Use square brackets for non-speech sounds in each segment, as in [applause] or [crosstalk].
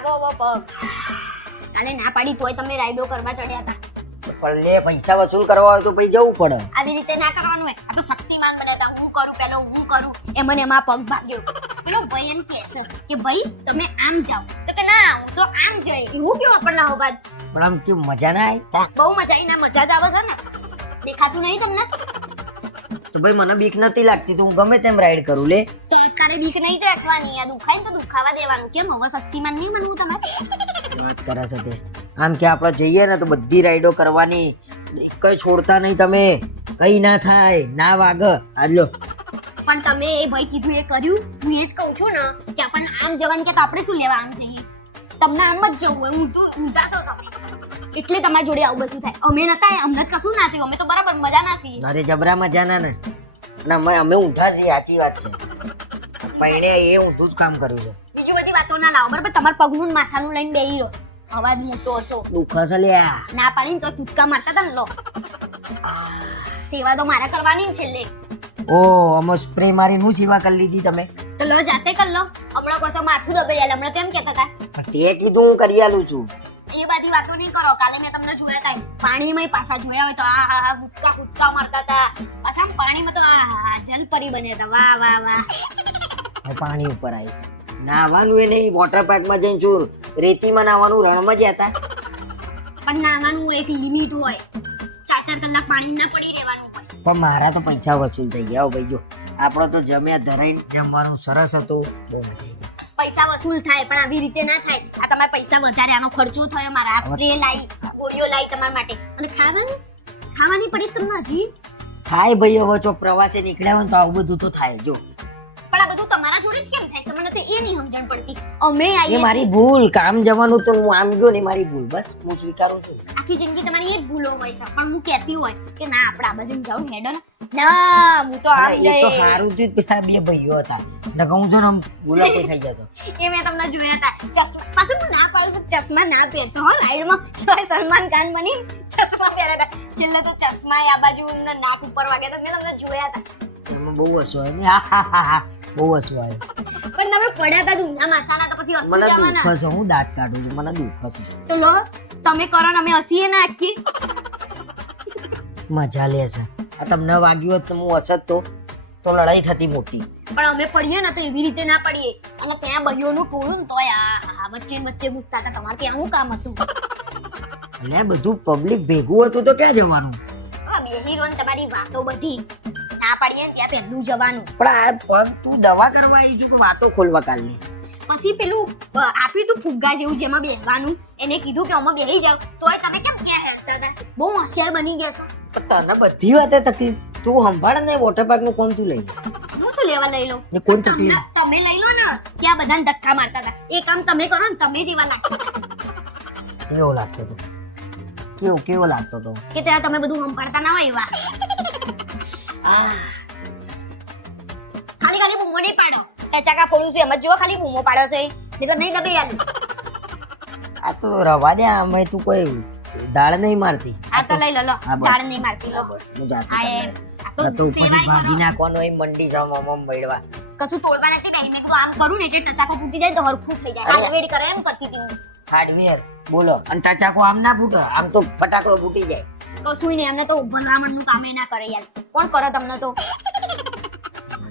આવો આવો પગ. કાલે ના પાડી તોય તમે રાઈડો કરવા ચડ્યા હતા. પણ લે પૈસા વસૂલ કરવા હોય તો ભાઈ જવું પડે. આવી રીતે ના કરવાનું હોય. આ તો શક્તિમાન બન્યા હતા. હું કરું પેલો હું કરું એમ મને એમાં પગ ભાગ્યો. પેલો ભાઈ એમ કહે છે કે ભાઈ તમે આમ જાઓ. તો કે ના હું તો આમ જઈ. એવું કેવું આપણને હો બાદ? પણ આમ કેવું મજા ના આવી? બહુ મજા આવી ના મજા જ આવે છે ને. દેખાતું નહીં તમને? તો ભાઈ મને બીક નથી લાગતી તો હું ગમે તેમ રાઈડ કરું લે. તો અત્યારે બીક નહીં રાખવાની. આ દુખાય ને તો દુખાવા દેવાનું. કેમ? હવે શક્તિમાન નહીં બનવું તમે? વાત કરે છે તે. આમ કે આપણે જઈએ ને તો બધી રાઈડો કરવાની. કઈ છોડતા નહીં તમે. કઈ ના થાય. ના વાગ. આજ લો. પણ તમે એ ભાઈ કીધું એ કર્યું? હું એ જ કહું છું ને કે આપણને આમ જવાનું કે તો આપણે શું લેવા આમ જઈએ? તમને આમ જ જવું હોય. ઊંધું ઊંધા છો તમે. એટલે તમારી જોડે આવું બધું થાય. અમે નતા અમને કશું ના થયું. અમે તો બરાબર મજા ના છીએ. અરે જબરા મજા ના. ને અમે અમે ઊંધા છીએ. સાચી વાત છે. પૈણે એ ઊંધું જ કામ કર્યું છે. બીજી બધી વાતો ના લાવો બરાબર? તમાર પગનું ને માથાનું લઈને બેહી રહ્યો અવાજ મોટો હતો દુખા છે લ્યા. ના પાડીને તો કૂદકા મારતા તા ને લો. સેવા તો મારા કરવાની ને છેલ્લે. ઓ અમો સ્પ્રે મારીને હું સેવા કરી લીધી તમે? તો લો જાતે કર લો. હમણાં કોસો માથું દબાઈ આલે હમણાં કેમ કહેતા હતા? તે કીધું હું કરી આલું છું. એ બધી વાતો નહીં કરો. કાલે મેં તમને જોયા હતા પાણીમાં પાછા જોયા હોય તો આ હા હા કૂદકા કૂદકા મારતા હતા. પાછા પાણીમાં તો આ જલપરી બન્યા હતા. વાહ વાહ વાહ. હવે પાણી ઉપર આવી નાવાનું એ નહીં વોટર પાર્કમાં જઈને છું રેતીમાં નાવાનું રણમાં જ હતા પણ નાવાનું એક લિમિટ હોય. ચાર ચાર કલાક પાણી ના પડી રહેવાનું હોય. પણ મારા તો પૈસા વસૂલ થઈ ગયા હો ભાઈ જો. આપણો તો જમ્યા ધરાઈને જમવાનું સરસ હતું. બહુ મજા પૈસા વસૂલ થાય પણ આવી રીતે ના થાય. આ તમારા પૈસા વધારે આનો ખર્ચો થયો મારા આ સ્પ્રે લાઈ ગોળીઓ લાઈ તમારા માટે. અને ખાવાનું? ખાવાની પડીશ તમને હજી? થાય ભાઈ હવે જો પ્રવાસે નીકળ્યા હોય તો આવું બધું તો થાય જો. પણ આ બધું તમારા જોડે જ કેમ થાય છે? મને તો એ નહીં સમજણ પડતી. અમે એ મારી ભૂલ કામ જવાનું તો હું આમ ગયો ને મારી ભૂલ બસ હું સ્વીકારું છું. આખી જિંદગી તમારી એક ભૂલો હોય છે. પણ હું કહેતી હોય કે ના આપણે આ બાજુ જાઉં હેડો ના હું તો આમ અરે તો જઈ સારું થયું. પેલા બે ભાઈઓ હતા. ને હું જો ને આમ કોઈ થઈ જતો. [laughs] એ મેં તમને જોયા હતા. ચશ્મા પાછું હું ના પાડું ચશ્મા ના પહેરશો હો રાઈડમાં. તોય સલમાન ખાન બની. ચશ્મા પહેર્યા હતા છેલ્લે તો ચશ્મા આ બાજુ નાક ઉપર વાગ્યા હતા. મેં તમને જોયા હતા. એમાં બહુ હસવું આવે હા હા હા હા. બહુ હસવું આવે. પણ તમે પડ્યા હતા ઊંધા માથાના તો પછી હસી મને જવાના. દુઃખ છે હું દાંત કાઢું છું મને દુઃખ છે તો લો તમે કરો ને અમે હસીએ ના આખી. મજા લે છે. આ તમને વાગ્યું હોત તો હું હસત તો તો લડાઈ થતી મોટી. પણ અમે પડીએ ને તો એવી રીતે ના પડીએ. અને ત્યાં બહીઓનું ટોળું તોય આ વચ્ચે વચ્ચે ઘૂસતા હતા તમારે ત્યાં શું કામ હતું? એટલે બધું પબ્લિક ભેગું હતું તો ક્યાં જવાનું? બેસી રહો તમારી વાતો બધી. પાડીએ ને ત્યાં પહેલું જવાનું. પણ આ પગ તું દવા કરવા આવી છું કે વાતો ખોલવા કાલની? પછી પેલું આપ્યું તું ફુગ્ગા જેવું જેમાં બેહવાનું. એને કીધું કે અમે બેહી જાવ તોય તમે કેમ ક્યાં હેરતા હતા? બહુ હોશિયાર બની ગયા છો. તને બધી વાતે તકલીફ. તું સંભાળ ને વોટર પાર્કનું કોણ તું લઈ? હું શું લેવા લઈ લઉં? ને કોણ તકલીફ? તમે લઈ લો ને ત્યાં બધાને ધક્કા મારતા હતા. એ કામ તમે કરો ને તમે જેવા લાગતા કેવો લાગતો હતો? કેવો કેવો લાગતો હતો? કે ત્યાં તમે બધું સંભાળતા ના હોય એવા. ખાલી ખાલી બૂમો નહીં પાડો. ટેચાકા ફોડું છું એમ જ જો ખાલી બૂમો પાડો છે. નહીં તો નહીં દબે યાર. આ તો રવા દે અમે તું કોઈ દાળ નહીં મારતી. આ તો લઈ લો લો. દાળ નહીં મારતી લો. બસ. હું જાતો આ તો સેવાય એ મંડી જાવ મમ કશું તોડવા નથી બેહી. મેં કીધું આમ કરું ને એટલે ટચાકો ફૂટી જાય તો હરખું થઈ જાય. હાલ વેડ કરે એમ કરતી હતી હાર્ડવેર. બોલો. અને ટચાકો આમ ના ફૂટે આમ તો ફટાકડો ફૂટી જાય. કશું નહીં એમને તો ભલામણનું કામ ના કરે યાર. કોણ કરે તમને તો?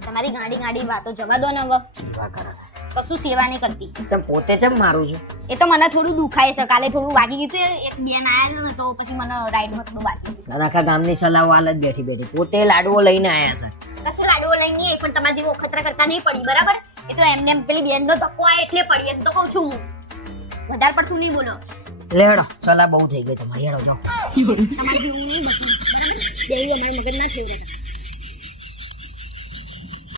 તમારી ગાડી ગાડી વાતો જવા દો ને હવે. સેવા કરે કશું સેવા નહીં કરતી. ચમ પોતે ચમ મારું છું? એ તો મને થોડું દુખાય છે. કાલે થોડું વાગી ગયું એક બેન આયા ને તો પછી મને રાઈડમાં થોડું વાગી ગયું. આખા ગામની સલાહ વાલ જ બેઠી બેઠી. પોતે લાડવો લઈને આયા છે. કશું લાડવો લઈને નહીં પણ તમારે જેવો અખતરા કરતા નહીં પડી બરાબર? એ તો એમને એમ પેલી બેનનો ધક્કો આવે એટલે પડી એમ તો કહું છું હું. વધારે પડતું નહીં બોલો. લેડો સલાહ બહુ થઈ ગઈ તમારી. હેડો જાઓ. તમારે અમારા મગજ ના